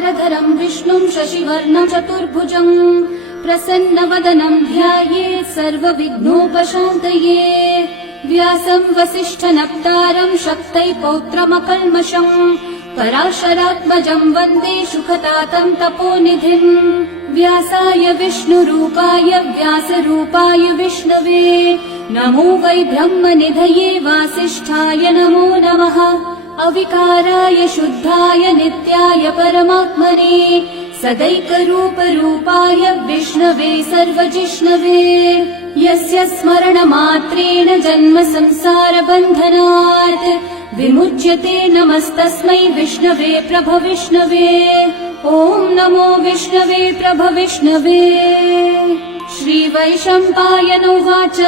शुक्लाम्बरधरम् विष्णुम् शशिवर्णम् चतुर्भुजम् प्रसन्नवदनम् ध्यायेत् सर्वविघ्नोपशान्तये। व्यासम् वसिष्ठनप्तारम् शक्तै पौत्रमकल्मषम् पराशरात्मजम् वन्दे सुखतातम् तपोनिधिम्। व्यासाय विष्णुरूपाय व्यासरूपाय विष्णवे नमो वै ब्रह्मनिधये वासिष्ठाय नमो नमः। अविकाराय शुद्धाय नित्याय परमात्मने सदैकरूपरूपाय विष्णवे सर्वजिष्णवे। यस्य स्मरणमात्रेण जन्म संसारबन्धनात् विमुच्यते नमस्तस्मै विष्णवे प्रभविष्णवे। ॐ नमो विष्णवे प्रभविष्णवे। श्रीवैशम्पायन उवाच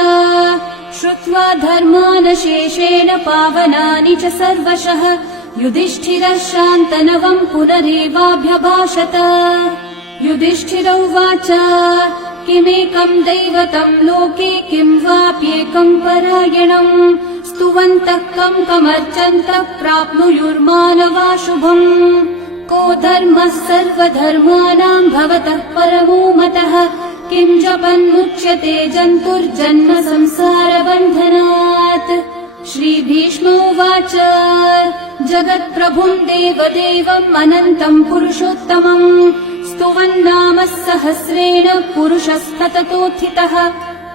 श्रुत्वा धर्मानशेषेण पावनानि च सर्वशः युधिष्ठिरः शान्तनवम् पुनरेवाभ्यभाषत। युधिष्ठिर उवाच किमेकम् दैवतम् लोके किम् वाप्येकम् परायणम् स्तुवन्तः कम् कमर्चन्तः प्राप्नुयुर्मानवा शुभम्। को धर्मः सर्वधर्माणाम् भवतः परमो मतः किम् जपन्मुच्यते जन्तुर्जन्म संसारबन्धनात्। श्रीभीष्म उवाच जगत्प्रभुम् देवदेवम् अनन्तम् पुरुषोत्तमम् स्तुवन्नामः सहस्रेण पुरुषस्तततोत्थितः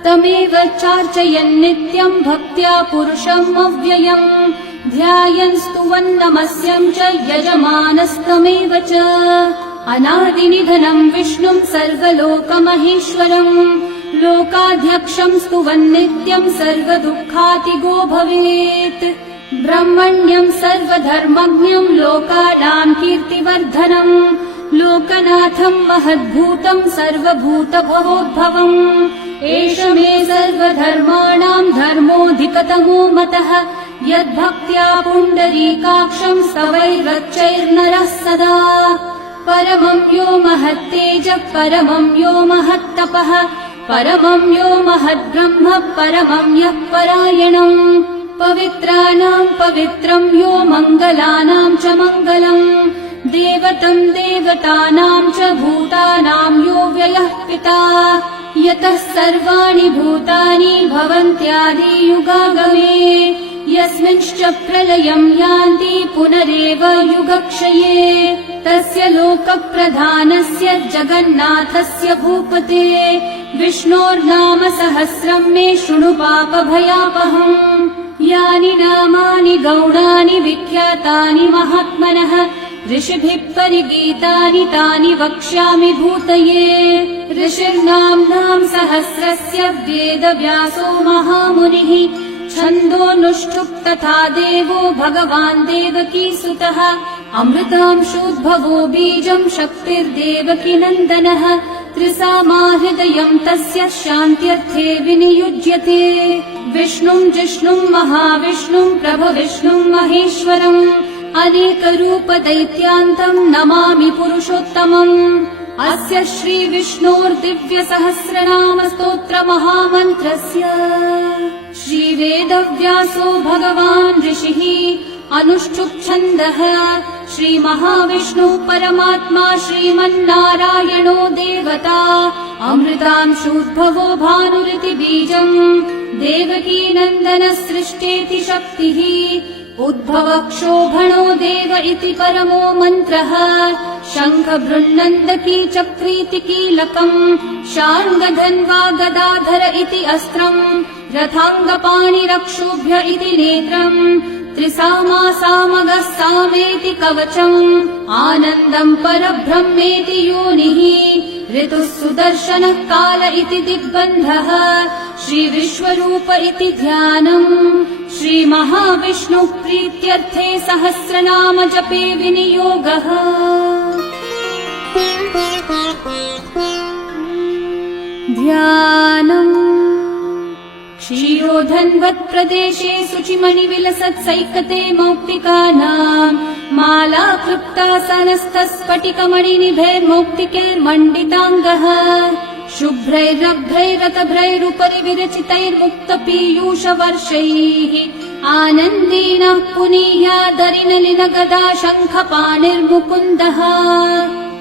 तमेव चार्चयन् नित्यम् भक्त्या पुरुषम् अव्ययम् ध्यायन् स्तुवन्नमस्यम् च यजमानस्तमेव च। अनादिनिधनम् विष्णुम् सर्वलोकमहेश्वरम् लोकाध्यक्षम् स्तुवन्नित्यम् सर्वदुःखातिगो भवेत्। ब्रह्मण्यम् सर्वधर्मज्ञम् लोकानाम् कीर्तिवर्धनम् लोकनाथम् महद्भूतम् सर्वभूतभवोद्भवम् एष मे सर्वधर्माणाम् धर्मोऽधिकतमो मतः यद्भक्त्या पुण्डरीकाक्षम् स्तवैर्रच्चैर्नरः सदा। परमम् यो महत्तेजः परमम् यो महत्तपः परमम् यो महद्ब्रह्म परमम् यः परायणम् पवित्राणाम् पवित्रम् यो मङ्गलानाम् च मङ्गलम् देवतम् देवतानाम् च भूतानाम् यो व्ययः पिता यतः सर्वाणि भूतानि भवन्त्यादियुगागमे यस्मिंश्च प्रलयम् यान्ति पुनरेव युगक्षये तस्य लोकप्रधानस्य जगन्नाथस्य भूपते विष्णोर्नाम सहस्रम् मे शृणु पापभयापहम्। यानि नामानि गौणानि विख्यातानि महात्मनः ऋषिभिः परिगीतानि तानि वक्ष्यामि भूतये। ऋषिर्नाम्नाम् सहस्रस्य वेदव्यासो महामुनिः छन्दोऽनुष्ठुप् तथा देवो भगवान् देवकीसुतः अमृतांशोद्भवो बीजम् शक्तिर्देवकी नन्दनः त्रिसामा हृदयम् तस्य शान्त्यर्थे विनियुज्यते। विष्णुम् जिष्णुम् महाविष्णुम् प्रभविष्णुम् महेश्वरम् अनेकरूपदैत्यान्तम् नमामि पुरुषोत्तमम्। अस्य श्रीविष्णोर्दिव्यसहस्रनाम स्तोत्रमहामन्त्रस्य श्रीवेदव्यासो भगवान् ऋषिः अनुष्ठुप्छन्दः श्रीमहाविष्णुः परमात्मा श्रीमन्नारायणो देवता अमृतांशोद्भवो भानुरिति बीजम् देवकी नन्दन सृष्टेति शक्तिः उद्भवक्षोभणो देव इति परमो मन्त्रः शङ्ख बृन्नन्दकी चक्रीति कीलकम् शार्ङ्गधन्वा गदाधर इति अस्त्रम् रथाङ्गपाणिरक्षोभ्य इति नेत्रम् त्रिसामा सामगः सामेति कवचम् आनन्दम् परब्रह्मेति योनिः ऋतुः सुदर्शनः काल इति दिग्बन्धः श्रीविश्वरूप इति ध्यानम् श्रीमहाविष्णुः प्रीत्यर्थे सहस्रनाम जपे विनियोगः। ध्यानम् क्षीरोधन्वत्प्रदेशे शुचिमणिविलसत्सैकते मौक्तिकानाम् माला क्लृप्तासनस्थस्फटिकमणिनिभैर्मौक्तिकैर्मण्डिताङ्गः शुभ्रैरभ्रैरतभ्रैरुपरि विरचितैर्मुक्तपीयूषवर्षैः आनन्देन पुनीयादरिनलिनगदा शङ्खपाणिर्मुकुन्दः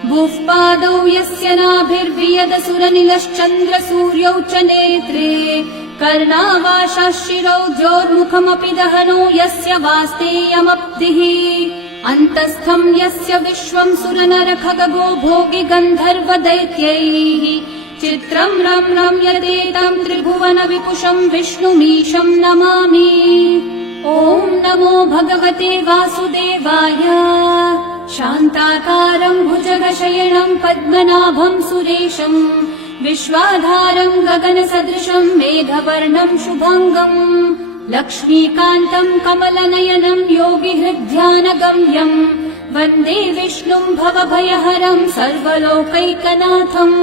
भुः पादौ यस्य नाभिर्वियदसुरनिलश्चन्द्रसूर्यौ च नेत्रे कर्णावाशः शिरौ द्योर्मुखमपि दहनो यस्य वास्तेयमब्धिः अन्तस्थं यस्य विश्वं सुरनरखगो भोगि गन्धर्वदैत्यैः चित्रं रम्यतेतं त्रिभुवन विपुषं विष्णुमीशं नमामि। ॐ नमो भगवते वासुदेवाय। शान्ताकारं भुजगशयनं पद्मनाभं सुरेशं विश्वाधारं गगनसदृशं मेघवर्णं शुभाङ्गम् लक्ष्मीकान्तं कमलनयनं योगिहृद्ध्यानगम्यं वन्दे विष्णुं भवभयहरं सर्वलोकैकनाथम्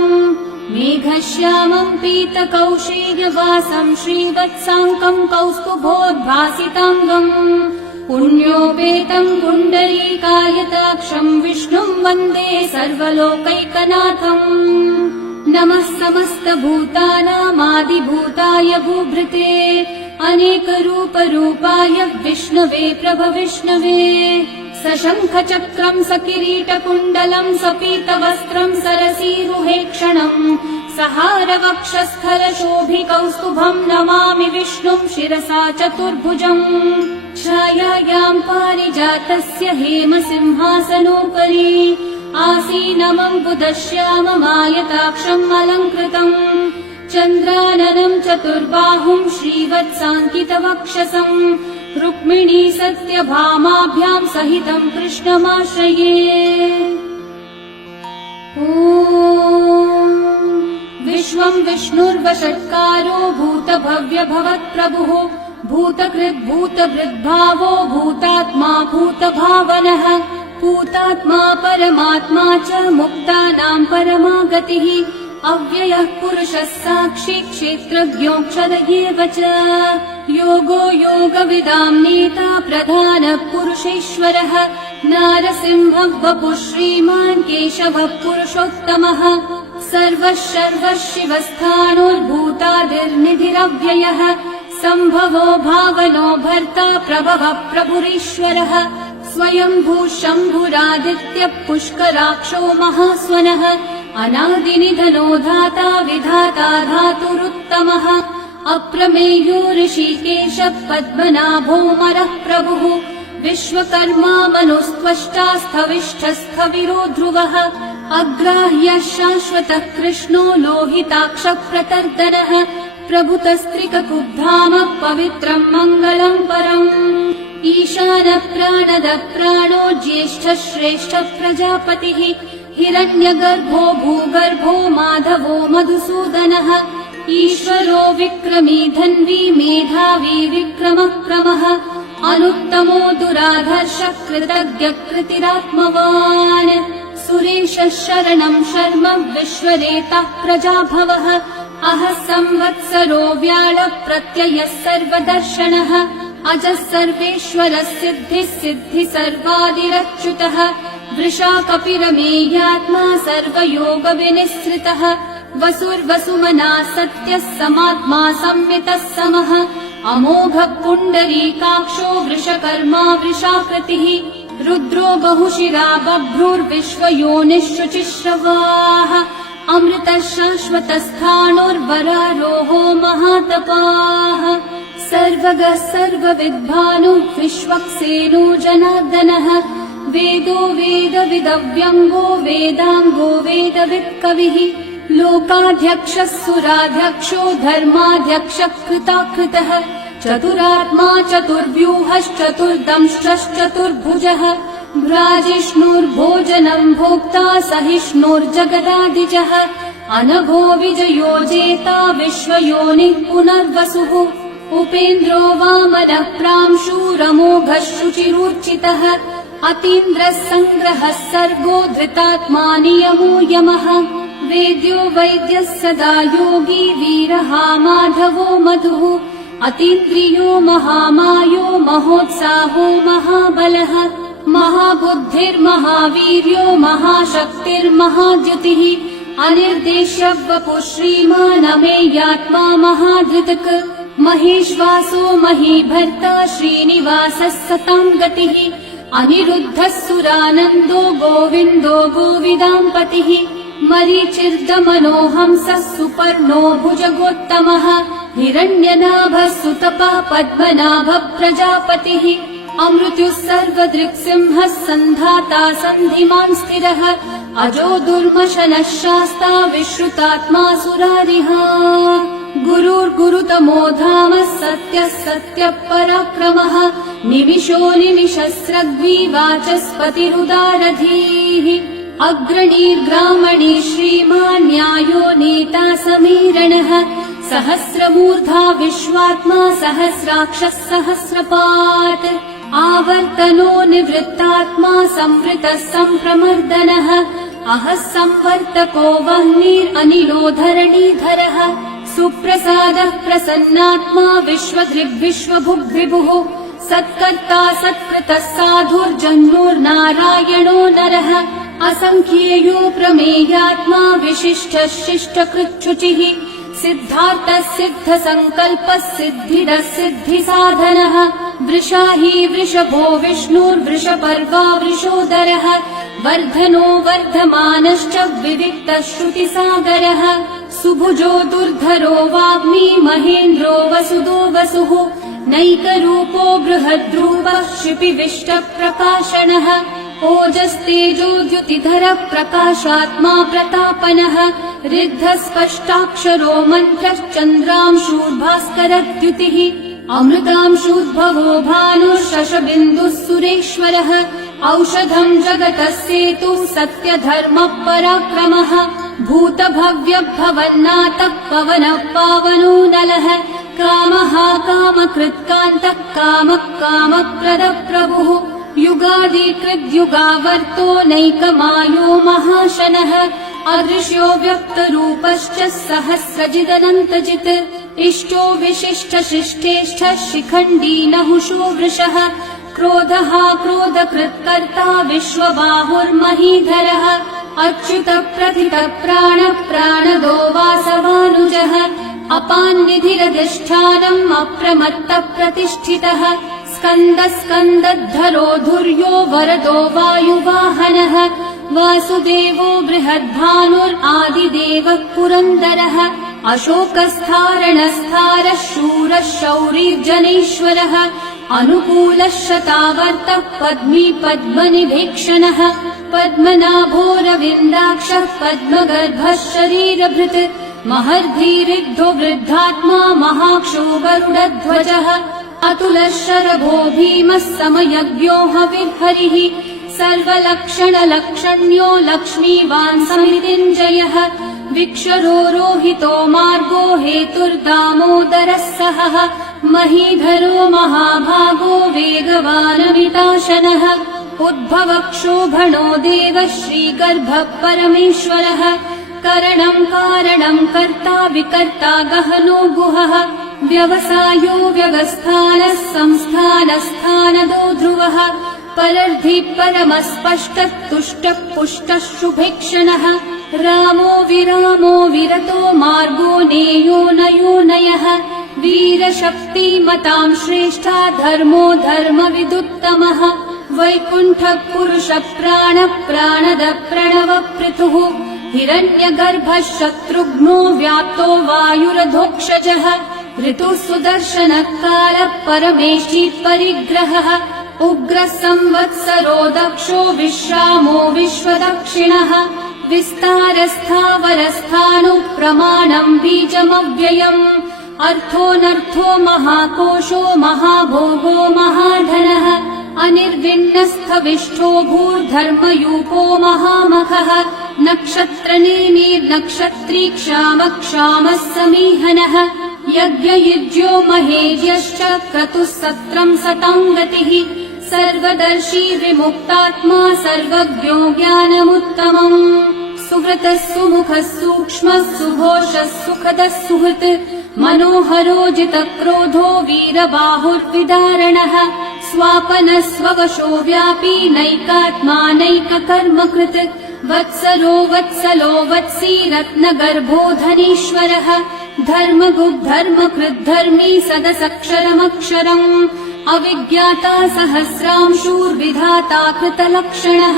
मेघश्यामं पीतकौशेयवासं श्रीवत्साङ्कं कौस्तुभोद्भासिताङ्गम् पुण्योपेतं पुण्डरीकायताक्षं विष्णुं वन्दे सर्वलोकैकनाथम् नमः समस्तभूतानामादिभूताय भूभृते अनेकरूपरूपाय विष्णवे प्रभविष्णवे सशङ्खचक्रं सकिरीटकुण्डलं सपीतवस्त्रं सरसीरुहेक्षणम् सहारवक्षस्थलशोभिकौस्तुभं नमामि विष्णुं शिरसा चतुर्भुजम् छायायां पारिजातस्य हेमसिंहासनोपरि आसीनमम्बुदश्याममायताक्षम् अलङ्कृतम् चन्द्राननं चतुर्बाहुं श्रीवत्साङ्कितवक्षसं रुक्मिणी सत्यभामाभ्यां सहितं कृष्णमाश्रये। ॐ विश्वं विष्णुर्वषट्कारो भूतभव्यभवत्प्रभुः भूतकृद्भूतभृद्भावो भूतात्मा भूतभावनः भूतात्मा परमात्मा च मुक्तानां परमागतिः अव्ययः पुरुषः साक्षी क्षेत्रज्ञोऽक्षर एव च योगो योगविदां नेता प्रधानः पुरुषेश्वरः नारसिंहः वपुः श्रीमान् केशवः पुरुषोत्तमः सर्वः शर्वः शिवस्थाणोर्भूतादिर्निधिरव्ययः सम्भवो भावनो भर्ता प्रभवः प्रभुरीश्वरः स्वयंभू शम्भुरादित्यः पुष्कराक्षो महास्वनः अनादिनिधनो धाता विधाता धातुरुत्तमः अप्रमेयो ऋषिकेशः पद्मनाभोऽमरः प्रभुः विश्वकर्मा मनुस्त्वष्टा स्थविष्ठस्थविरो ध्रुवः अग्राह्यः शाश्वतः कृष्णो लोहिताक्षः प्रतर्दनः प्रभुतस्त्रिककुब्धामः पवित्रम् मङ्गलम् परम् ईशानः प्राणदः प्राणो ज्येष्ठः श्रेष्ठः प्रजापतिः हिरण्यगर्भो भूगर्भो माधवो मधुसूदनः ईश्वरो विक्रमी धन्वी मेधावी विक्रमः क्रमः अनुत्तमो दुराधर्षः कृतज्ञः कृतिरात्मवान् सुरेशः शरणं शर्म विश्वरेतः प्रजाभवः अहः संवत्सरो व्याळः प्रत्ययः सर्वदर्शनः अजः सर्वेश्वरः सिद्धिः सिद्धि सर्वादिरच्युतः वृषा कपिरमेयात्मा सर्वयोगविनिःसृतः वसुर्वसुमना सत्यः समात्मा संवितः समः अमोघः पुण्डरीकाक्षो वृषकर्मा वृषाकृतिः रुद्रो बहुशिरा बभ्रुर्विश्वयोनिः शुचिश्रवाः अमृतः शाश्वतस्थाणोर्वरारोहो महातपाः सर्वगः सर्वविद्भानुः विश्वक्सेनो जनार्दनः वेदो वेदविदव्यङ्गो वेदाङ्गो वेदवित्कविः लोकाध्यक्षः सुराध्यक्षो धर्माध्यक्षः कृताकृतः चतुरात्मा चतुर्व्यूहश्चतुर्दंष्ट्रश्चतुर्भुजः भ्राजिष्णुर्भोजनं भोक्ता सहिष्णुर्जगदादिजः अनघो विजयो जेता विश्वयोनिः पुनर्वसुः उपेन्द्रो वामनः प्रांशुरमोघः शुचिरूर्चितः अतीन्द्रः सङ्ग्रहः सर्गो धृतात्मा नियमो यमः वेद्यो वैद्यः सदा योगी वीरः माधवो मधुः अतीन्द्रियो महामायो महोत्साहो महाबलः महाबुद्धिर्महावीर्यो महाशक्तिर्महाद्युतिः अनिर्देश्य वपुः श्रीमान् अमेयात्मा महाधृतक् महेश्वासो महीभर्ता श्रीनिवासः सतां गतिः अनिरुद्धः सुरानन्दो गोविन्दो गोविदाम्पतिः मरीचिर्दमनोहंसः सुपर्णो भुजगोत्तमः हिरण्यनाभः सुतपः पद्मनाभः प्रजापतिः अमृत्युः सर्वदृक्सिंहः सन्धाता सन्धिमान् स्थिरः अजो दुर्मशनः शास्ता विश्रुतात्मा सुरारिः गुरुर्गुरुतमो धामः सत्यः सत्यः पराक्रमः निमिषो निमिषस्रग्वी वाचस्पतिरुदारधीः अग्रणीर्ग्रामणी श्रीमान् न्यायो नेता समीरणः सहस्रमूर्धा विश्वात्मा सहस्राक्षः सहस्रपात् आवर्तनो निवृत्तात्मा संवृतः सम्प्रमर्दनः अहः संवर्तको वह्निरनिलो धरणीधरः सुप्रसादः प्रसन्नात्मा विश्वदृग्विश्वभुग्विभुः सत्कर्ता सत्कृतः साधुर्जन्मोर्नारायणो नरः असङ्ख्येयो प्रमेयात्मा विशिष्टः शिष्टकृच्छुचिः सिद्धार्थः सिद्धसङ्कल्पः सिद्धिदः सिद्धिसाधनः वृषाही वृषभो विष्णुर्वृषपर्वा वृषोदरः वर्धनो वर्धमानश्च विविक्तः श्रुतिसागरः सुभुजो दुर्धरो वाग्मी महेन्द्रो वसुदो वसुः नैकरूपो बृहद्रूपः क्षिपिविष्टप्रकाशनः ओजस्तेजोद्युतिधरः प्रकाशात्मा प्रतापनः ऋद्धः स्पष्टाक्षरो मन्त्रश्चन्द्रांशूर्भास्करद्युतिः अमृतांशूद्भवो भानुः शशबिन्दुः सुरेश्वरः औषधम् जगतः सेतुः सत्यधर्मः पराक्रमः भूतभव्यभवन्नाथः पवनः पावनो नलः कामः कामकृत्कान्तः कामः कामप्रदः प्रभुः युगादिकृद्युगावर्तो नैकमायो महाशनः अदृश्यो व्यक्तरूपश्च सहस्रजिदनन्तजित् इष्टो विशिष्टशिष्टेष्ठः शिखण्डी नहुषो वृषः क्रोधः क्रोधकृत्कर्ता विश्वबाहुर्महीधरः अच्युतः प्रथितः प्राणः प्राणदो वासवानुजः अपान्निधिरधिष्ठानम् अप्रमत्तः प्रतिष्ठितः स्कन्दः स्कन्दद्धरो धुर्यो वरदो वायुवाहनः वासुदेवो बृहद्भानुरादिदेवः पुरन्दरः अशोकस्थारणस्थारः शूरः शौरिर्जनेश्वरः अनुकूलः शतावर्तः पद्मी पद्मनिभीक्षणः पद्मनाभोरविन्दाक्षः पद्मगर्भः शरीरभृत् महर्धिरिद्धो वृद्धात्मा महाक्षो गरुडध्वजः अतुलः शरभो भीमः समयज्ञो हविर्हरिः सर्वलक्षणलक्षण्यो लक्ष्मीवान् समितिञ्जयः विक्षरो रोहितो मार्गो हेतुर्दामोदरः सहः महीधरो महाभागो वेगवानमिताशनः उद्भवक्षोभणो देवः श्रीगर्भः परमेश्वरः करणम् कारणम् कर्ता विकर्ता गहनो गुहः व्यवसायो व्यवस्थानः संस्थानस्थानदो ध्रुवः परर्धि परमस्पष्टः तुष्टः पुष्टः शुभेक्षणः रामो विरामो विरतो मार्गो नेयो नयो नयः वीरशक्तिमताम् श्रेष्ठा धर्मो धर्मविदुत्तमः वैकुण्ठः पुरुषः प्राणः प्राणदः प्रणवपृथुः हिरण्यगर्भः शत्रुघ्नो व्याप्तो वायुरधोक्षजः ऋतुः सुदर्शनः कालः परमेष्ठी परिग्रहः उग्रः संवत्सरो दक्षो विश्रामो विश्वदक्षिणः विस्तारस्थावरस्थाणु प्रमाणम् बीजमव्ययम् अर्थोऽनर्थो महाकोशो महाभोगो महाधनः अनिर्विण्णस्थविष्ठो भूर्धर्मयूपो महामखः नक्षत्रनेमिर्नक्षत्री क्षामः क्षामः समीहनः यज्ञयुज्यो महेज्यश्च क्रतुः सत्रम् सताम् गतिः सर्वदर्शी विमुक्तात्मा सर्वज्ञो ज्ञानमुत्तमम् सुव्रतः सुमुखः सूक्ष्मः सुघोषः सुखदः सुहृत् मनोहरो जितक्रोधो वीरबाहुर्विदारणः स्वापनः स्ववशो व्यापी नैकात्मा नैककर्मकृत् वत्सरो वत्सलो वत्सी रत्नगर्भो धनीश्वरः धर्मकृद्धर्मी सदसक्षरमक्षरम् अविज्ञाता सहस्रांशूर्विधाता कृतलक्षणः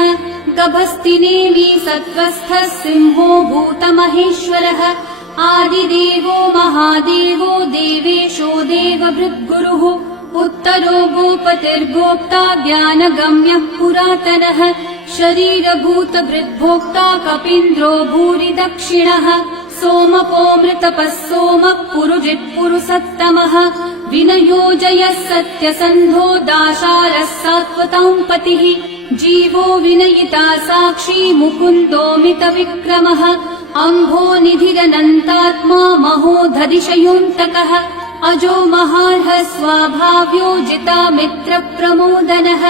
गभस्तिनेमि सत्त्वस्थः सिंहो भूतमहेश्वरः आदिदेवो महादेवो देवेशो देवभृद्गुरुः उत्तरो गोपतिर्गोप्ता ज्ञानगम्यः पुरातनः शरीरभूतभृद्भोक्ता कपीन्द्रो भूरि दक्षिणः सोमपोमृतपः सोमः पुरुजित्पुरुसत्तमः विनयोजयः सत्यसन्धो दाशारः सात्वतां पतिः जीवो विनयिता साक्षी मुकुन्दोमितविक्रमः अम्भो निधिरनन्तात्मा महोदधिशयोऽन्तकः अजो महार्हः स्वाभाव्यो जितामित्रप्रमोदनः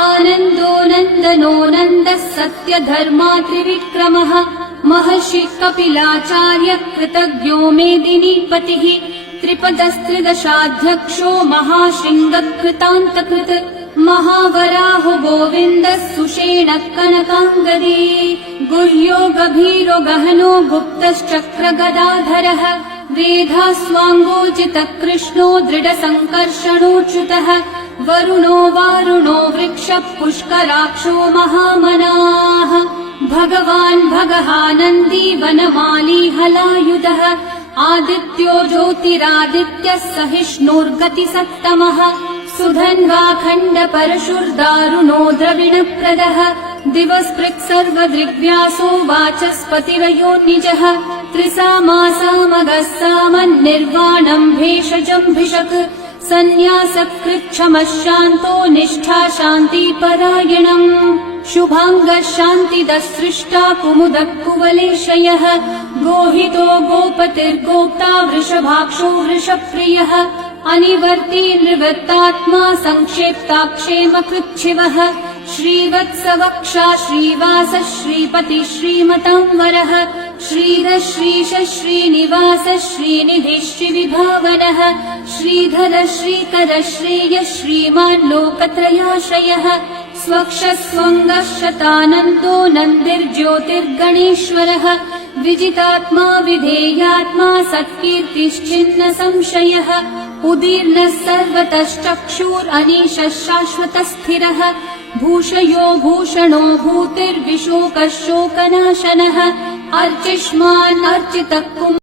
आनन्दो नन्दनो नन्दः सत्यधर्मात्रिविक्रमः महर्षि कपिलाचार्य कृतज्ञो मेदिनीपतिः त्रिपदस्त्रिदशाध्यक्षो महाशृङ्गकृतान्तकृत् महावराहो गोविन्दः सुषेणः कनकाङ्गदी गुह्यो गभीरो गहनो गुप्तश्चक्रगदाधरः वेधास्वाङ्गोचितः कृष्णो दृढसङ्कर्षणोच्युतः वरुणो वारुणो वृक्षः पुष्कराक्षो महामनाः भगवान् भगहानन्दी वनमाली हलायुधः आदित्यो ज्योतिरादित्यः सहिष्णुर्गतिसत्तमः सुधन्वा खण्डपरशुर्दारुणो द्रविणप्रदः दिवस्पृक्सर्वदृग्व्यासो वाचस्पतिरयो निजः त्रिसामासामगः सामन्निर्वाणम् भेषजम्भिषक् सन्न्यासकृच्छमः शान्तो निष्ठा शान्तिपरायणम् शुभाङ्गः शान्तिदः सृष्टा कुमुदः कुवलेशयः गोहितो गोपतिर्गोप्ता वृषभाक्षो वृषप्रियः अनिवर्ती निवृत्तात्मा संक्षेप्ताक्षेमकृच्छिवः श्रीवत्सवक्षा श्रीवास श्रीपति श्रीमतांवरः श्रीधः श्रीश श्रीनिवास श्रीनिधि श्रीविभावनः श्रीधर श्रीकर श्रेयः श्रीमान् लोकत्रयाश्रयः स्वक्षस्वङ्गः शतानन्दो नन्दिर्ज्योतिर्गणेश्वरः विजितात्मा विधेयात्मा सत्कीर्तिश्चिन्न संशयः उदीर्णः सर्वतश्चक्षुरनीशः शाश्वतः स्थिरः भूषयो भूषणो भूतिर्विशोकः शोकनाशनः अर्चिष्मान् अर्चितः